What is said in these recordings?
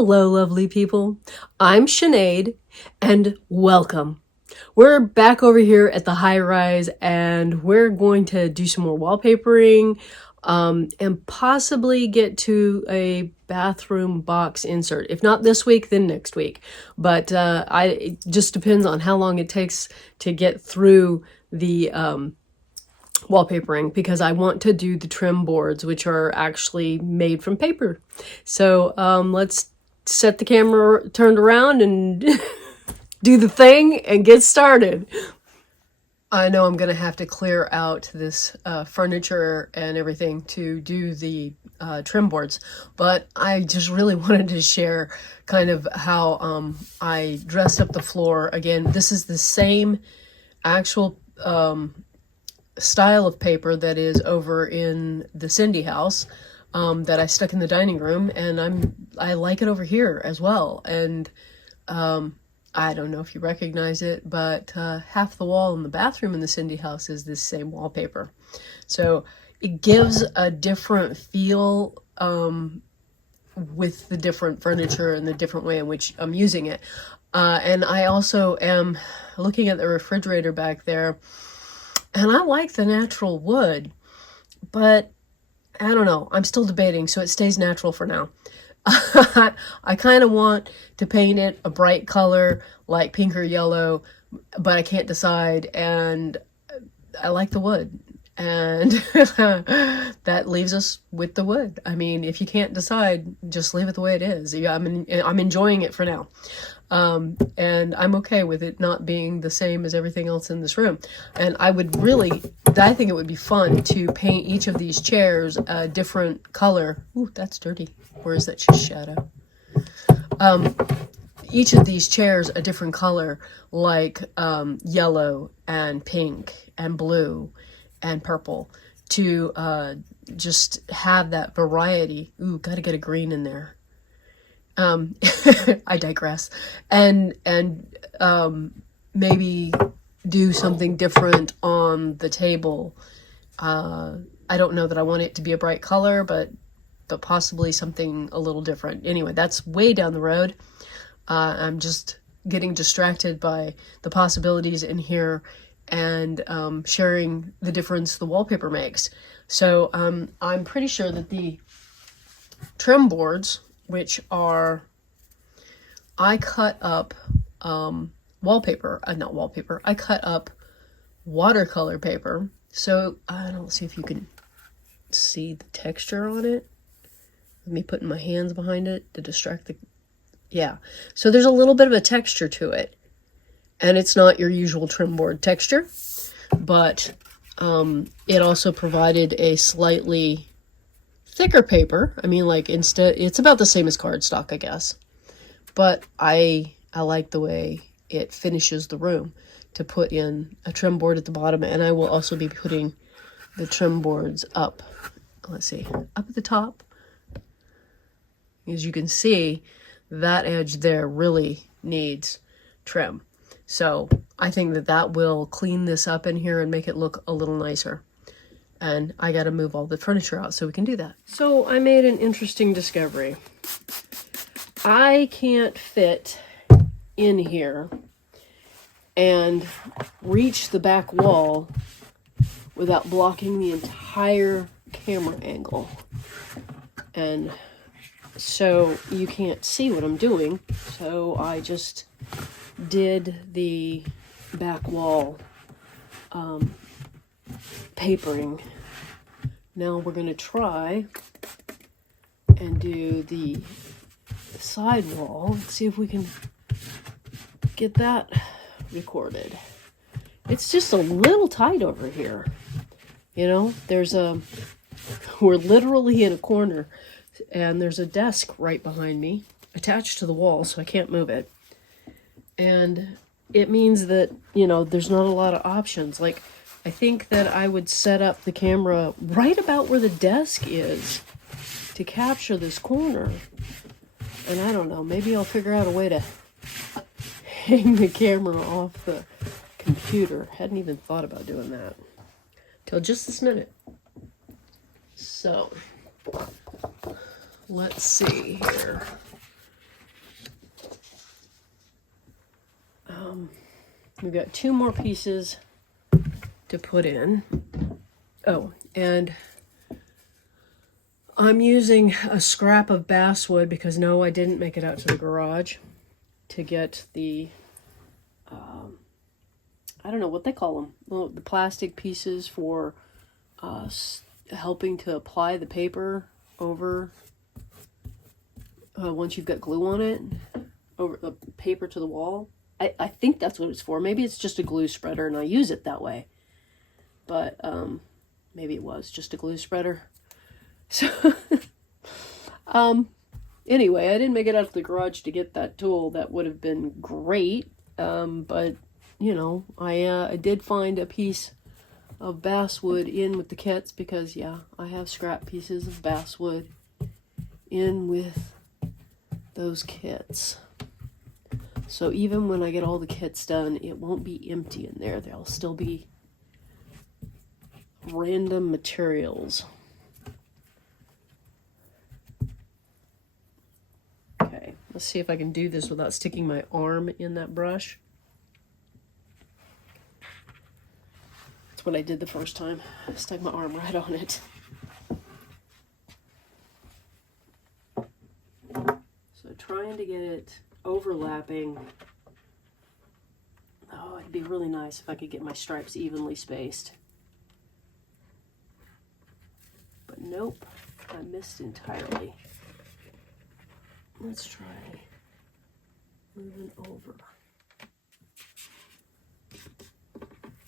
Hello, lovely people. I'm Sinead, and welcome. We're back over here at the Highrise, and we're going to do some more wallpapering, and possibly get to a bathroom box insert. If not this week, then next week. But it just depends on how long it takes to get through the wallpapering, because I want to do the trim boards, which are actually made from paper. So let's set the camera turned around and do the thing and get started. I know I'm gonna have to clear out this furniture and everything to do the trim boards, but I just really wanted to share kind of how I dressed up the floor. Again, this is the same actual style of paper that is over in the Cindy house that I stuck in the dining room, and I like it over here as well. And I don't know if you recognize it, but half the wall in the bathroom in the Cindy house is this same wallpaper. So it gives a different feel with the different furniture and the different way in which I'm using it. And I also am looking at the refrigerator back there, and I like the natural wood, but I don't know. I'm still debating, so it stays natural for now. I kind of want to paint it a bright color like pink or yellow, but I can't decide, and I like the wood. And that leaves us with the wood. I mean, if you can't decide, just leave it the way it is. Yeah, I'm enjoying it for now. And I'm okay with it not being the same as everything else in this room. And I think it would be fun to paint each of these chairs a different color. Ooh, that's dirty. Where is that shadow? Each of these chairs a different color, like yellow and pink and blue and purple, to just have that variety. Ooh, gotta get a green in there. I digress. And maybe do something different on the table. I don't know that I want it to be a bright color, but possibly something a little different. Anyway, that's way down the road. I'm just getting distracted by the possibilities in here and sharing the difference the wallpaper makes. So I'm pretty sure that the trim boards, which are, I cut up I cut up watercolor paper. So I don't see if you can see the texture on it. Let me put my hands behind it to distract the, yeah. So there's a little bit of a texture to it, and it's not your usual trim board texture, but it also provided a slightly thicker paper. I mean, like, instead, it's about the same as cardstock, I guess. But I like the way it finishes the room to put in a trim board at the bottom, and I will also be putting the trim boards up. Let's see, up at the top. As you can see, that edge there really needs trim. So I think that will clean this up in here and make it look a little nicer. And I got to move all the furniture out so we can do that. So I made an interesting discovery. I can't fit in here and reach the back wall without blocking the entire camera angle. And so you can't see what I'm doing. So I just did the back wall papering. Now we're going to try and do the side wall. Let's see if we can get that recorded. It's just a little tight over here. You know, we're literally in a corner, and there's a desk right behind me attached to the wall, so I can't move it. And it means that, you know, there's not a lot of options. Like, I think that I would set up the camera right about where the desk is to capture this corner. And I don't know, maybe I'll figure out a way to hang the camera off the computer. Hadn't even thought about doing that till just this minute. So let's see here. We've got 2 more pieces to put in. Oh, and I'm using a scrap of basswood because no, I didn't make it out to the garage to get the, I don't know what they call them, the plastic pieces for helping to apply the paper over, once you've got glue on it, over the paper to the wall. I think that's what it's for. Maybe it's just a glue spreader and I use it that way. But maybe it was just a glue spreader. So, anyway, I didn't make it out to the garage to get that tool. That would have been great. But, you know, I did find a piece of basswood in with the kits because, yeah, I have scrap pieces of basswood in with those kits. So even when I get all the kits done, it won't be empty in there. There'll still be random materials. Okay, let's see if I can do this without sticking my arm in that brush. That's what I did the first time. I stuck my arm right on it. So trying to get it overlapping. Oh, it'd be really nice if I could get my stripes evenly spaced. But nope, I missed entirely. Let's try moving over.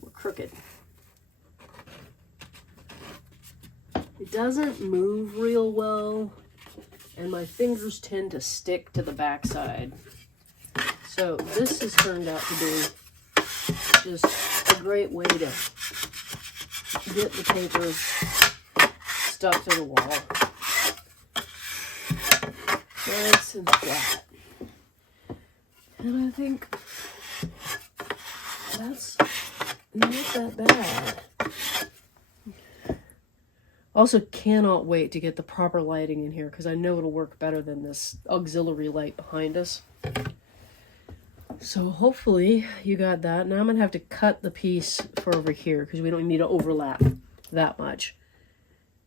We're crooked. It doesn't move real well, and my fingers tend to stick to the backside. So this has turned out to be just a great way to get the paper stuck to the wall. Nice and flat. And I think that's not that bad. Also cannot wait to get the proper lighting in here because I know it'll work better than this auxiliary light behind us. So hopefully you got that. Now I'm going to have to cut the piece for over here because we don't need to overlap that much.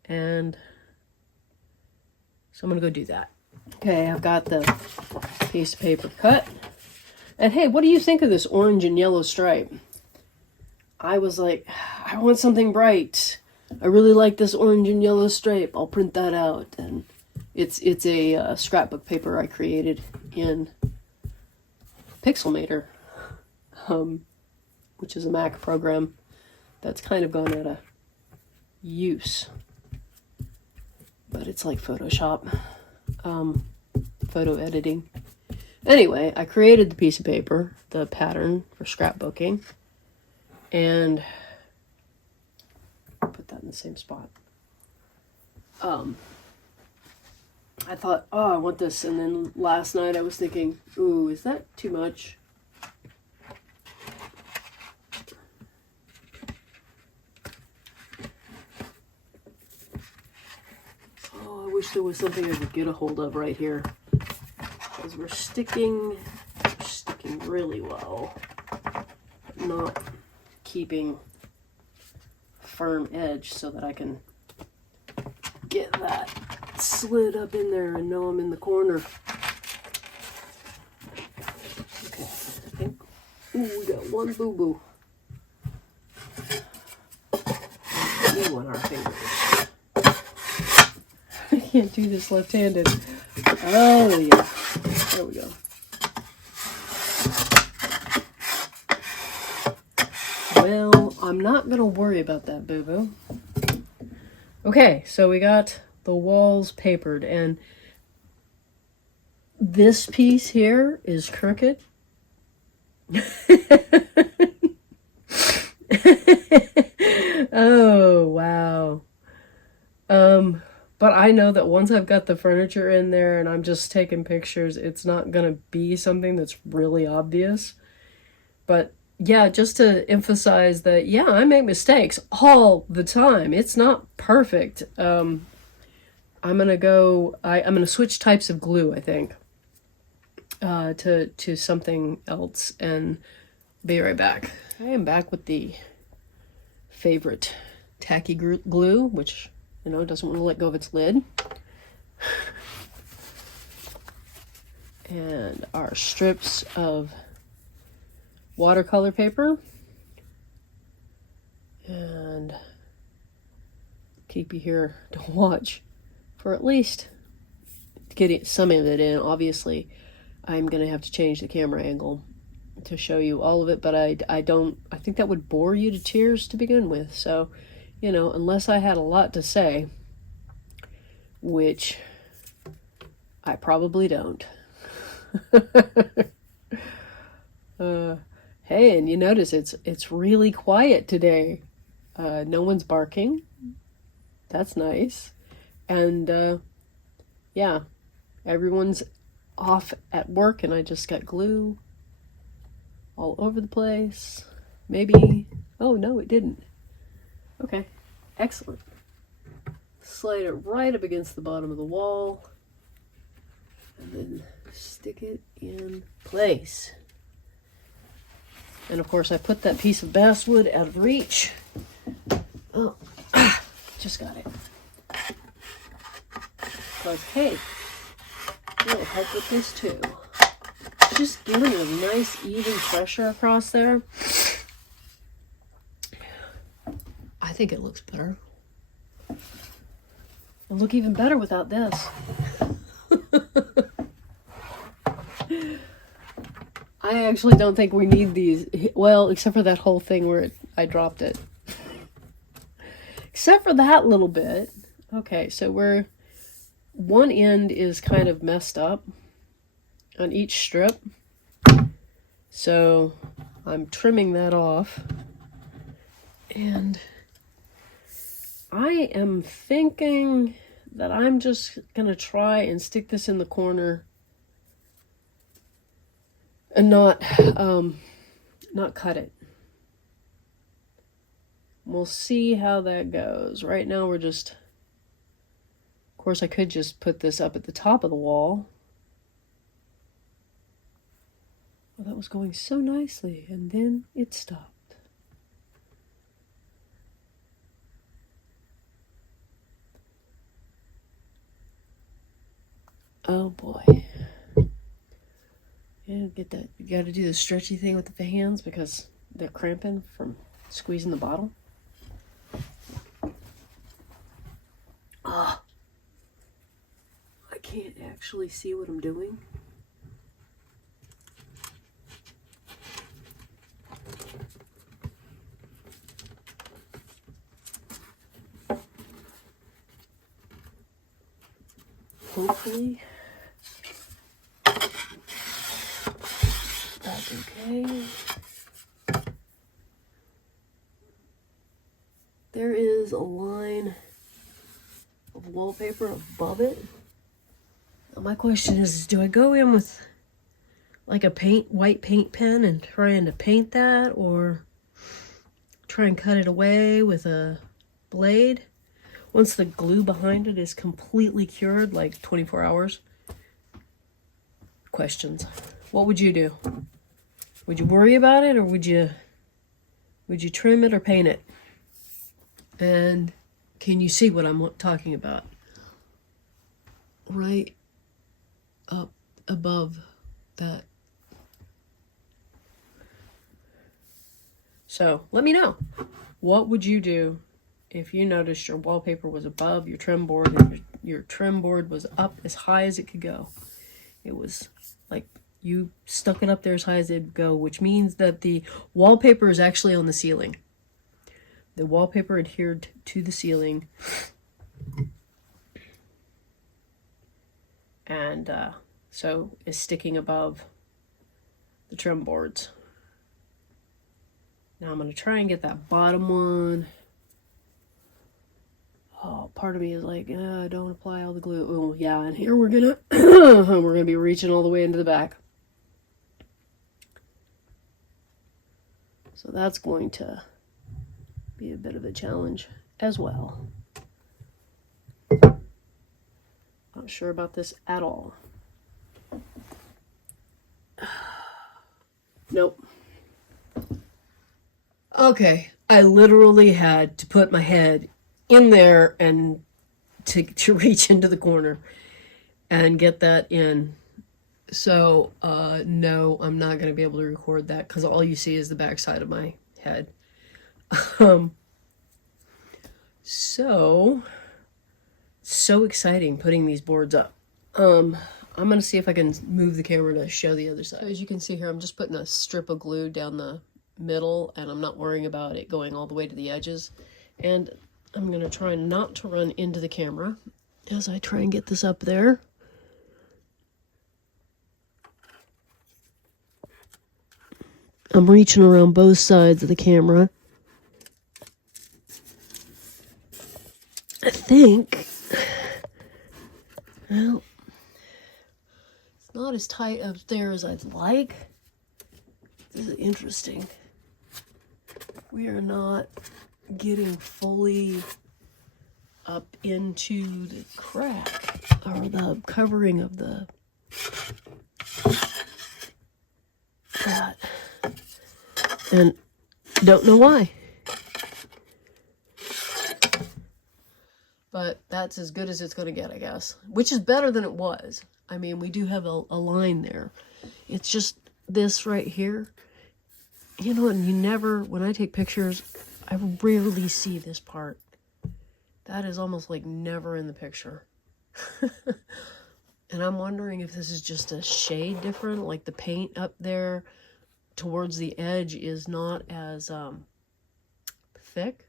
And so I'm going to go do that. Okay, I've got the piece of paper cut. And hey, what do you think of this orange and yellow stripe? I was like, I want something bright. I really like this orange and yellow stripe. I'll print that out. And it's a scrapbook paper I created in Pixelmator, which is a Mac program that's kind of gone out of use. But it's like Photoshop, photo editing. Anyway, I created the piece of paper, the pattern for scrapbooking, and put that in the same spot. I thought, oh, I want this, and then last night I was thinking, ooh, is that too much? Oh, I wish there was something I could get a hold of right here, because we're sticking really well, not keeping firm edge so that I can get that slid up in there and know I'm in the corner. Okay, I think, ooh, we got one boo-boo. You on our fingers. I can't do this left-handed. Oh, yeah. There we go. Well, I'm not going to worry about that, boo-boo. Okay, so we got the walls papered, and this piece here is crooked. Oh, wow. But I know that once I've got the furniture in there and I'm just taking pictures, it's not going to be something that's really obvious. But yeah, just to emphasize that, yeah, I make mistakes all the time. It's not perfect. I'm going to switch types of glue, I think. to something else and be right back. I am back with the favorite tacky glue, which, you know, doesn't want to let go of its lid. And our strips of watercolor paper. And keep you here to watch for at least getting some of it in. Obviously, I'm going to have to change the camera angle to show you all of it, but I think that would bore you to tears to begin with. So, you know, unless I had a lot to say, which I probably don't. Hey, and you notice it's really quiet today. No one's barking. That's nice. And yeah, everyone's off at work, and I just got glue all over the place. Maybe, oh no, it didn't. Okay, excellent. Slide it right up against the bottom of the wall, and then stick it in place. And of course I put that piece of basswood out of reach. Oh, just got it. Because, hey, it'll help with this too. Just giving a nice even pressure across there. I think it looks better. It'll look even better without this. I actually don't think we need these. Well, except for that whole thing where I dropped it. Except for that little bit. Okay, so one end is kind of messed up on each strip. So I'm trimming that off. And I am thinking that I'm just going to try and stick this in the corner and not cut it. We'll see how that goes. Right now we're just, of course I could just put this up at the top of the wall. Well, that was going so nicely, and then it stopped. Oh boy. Yeah, get that. You got to do the stretchy thing with the hands because they're cramping from squeezing the bottle. Ah, I can't actually see what I'm doing. Hopefully that's okay. There is a line of wallpaper above it. Now my question is, do I go in with like a white paint pen and trying to paint that, or try and cut it away with a blade once the glue behind it is completely cured, like 24 hours? Questions. What would you do? Would you worry about it, or would you trim it or paint it? And can you see what I'm talking about? Right up above that. So let me know. What would you do if you noticed your wallpaper was above your trim board and your trim board was up as high as it could go? It was like you stuck it up there as high as it would go, which means that the wallpaper is actually on the ceiling. The wallpaper adhered to the ceiling. And so is sticking above the trim boards. Now I'm going to try and get that bottom one. Oh, part of me is like, don't apply all the glue. Oh, yeah, and here we're gonna we're gonna be reaching all the way into the back. So that's going to be a bit of a challenge as well. Not sure about this at all. Nope. Okay, I literally had to put my head in there and to reach into the corner and get that in. So, no, I'm not going to be able to record that because all you see is the backside of my head. Um, so exciting putting these boards up. I'm going to see if I can move the camera to show the other side. So as you can see here, I'm just putting a strip of glue down the middle, and I'm not worrying about it going all the way to the edges. And I'm going to try not to run into the camera as I try and get this up there. I'm reaching around both sides of the camera. I think, well, it's not as tight up there as I'd like. This is interesting. We are not getting fully up into the crack or the covering of the that. And don't know why. But that's as good as it's going to get, I guess. Which is better than it was. I mean, we do have a line there. It's just this right here. You know, and you never, when I take pictures, I rarely see this part. That is almost like never in the picture. And I'm wondering if this is just a shade different, like the paint up there towards the edge is not as thick.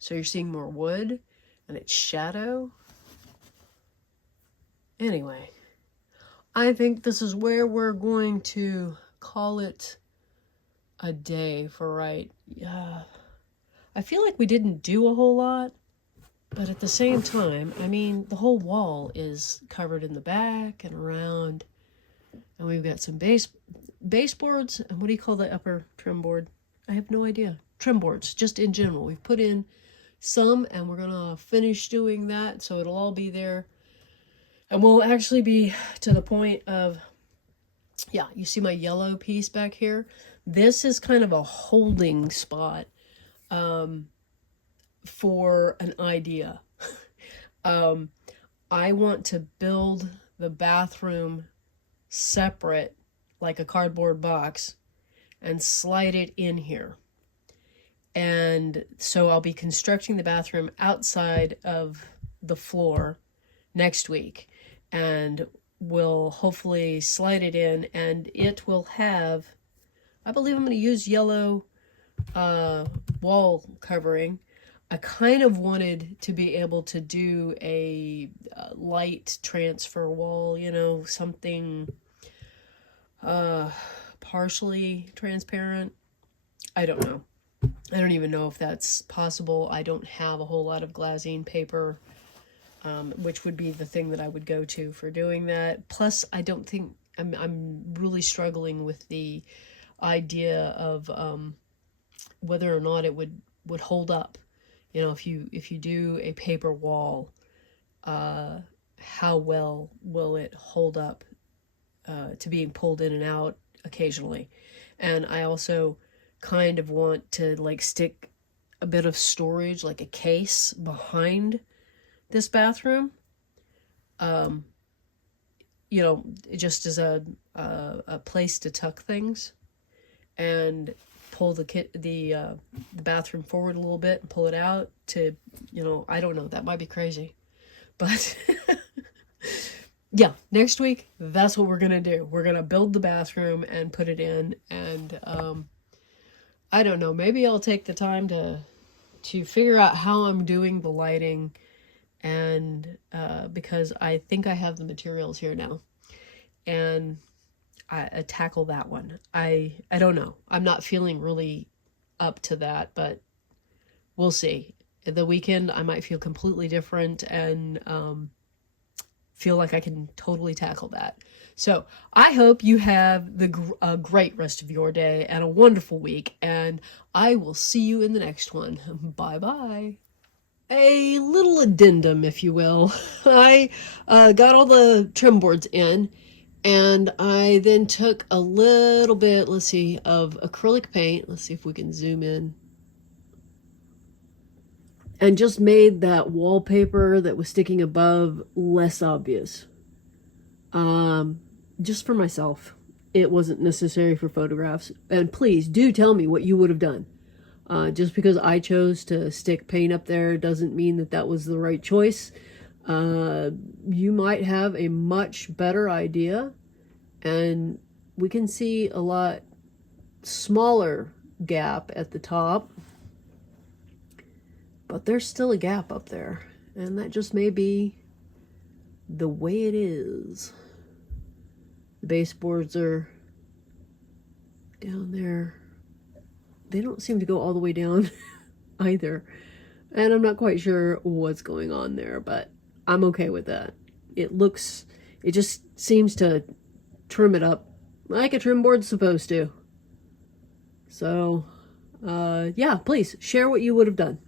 So you're seeing more wood and it's shadow. Anyway, I think this is where we're going to call it a day for right. Yeah. I feel like we didn't do a whole lot, but at the same time, I mean, the whole wall is covered in the back and around, and we've got some baseboards, and what do you call the upper trim board? I have no idea. Trim boards, just in general. We've put in some, and we're gonna finish doing that, so it'll all be there. And we'll actually be to the point of, yeah, you see my yellow piece back here? This is kind of a holding spot for an idea. I want to build the bathroom separate, like a cardboard box, and slide it in here. And so I'll be constructing the bathroom outside of the floor next week, and we'll hopefully slide it in, and it will have, I believe I'm going to use yellow wall covering. I kind of wanted to be able to do a light transfer wall, you know, something partially transparent. I don't know. I don't even know if that's possible. I don't have a whole lot of glazine paper, which would be the thing that I would go to for doing that. Plus, I don't think, I'm really struggling with the idea of whether or not it would hold up. You know, if you do a paper wall, how well will it hold up to being pulled in and out occasionally? And I also kind of want to like stick a bit of storage, like a case behind this bathroom. You know, just as a place to tuck things, and pull the bathroom forward a little bit and pull it out to, you know, I don't know, that might be crazy, but yeah, next week that's what we're gonna do. We're gonna build the bathroom and put it in, and I don't know, maybe I'll take the time to figure out how I'm doing the lighting, and because I think I have the materials here now, and I tackle that one. I don't know. I'm not feeling really up to that, but we'll see. The weekend, I might feel completely different and feel like I can totally tackle that. So I hope you have a great rest of your day and a wonderful week, and I will see you in the next one. Bye-bye. A little addendum, if you will. I got all the trim boards in, And I then took a little bit, let's see, of acrylic paint. Let's see if we can zoom in. And just made that wallpaper that was sticking above less obvious. Just for myself. It wasn't necessary for photographs. And please do tell me what you would have done. Just because I chose to stick paint up there doesn't mean that that was the right choice. You might have a much better idea, and we can see a lot smaller gap at the top, but there's still a gap up there, and that just may be the way it is. The baseboards are down there. They don't seem to go all the way down either, and I'm not quite sure what's going on there, but I'm okay with that. It just seems to trim it up like a trim board's supposed to. So, yeah, please share what you would have done.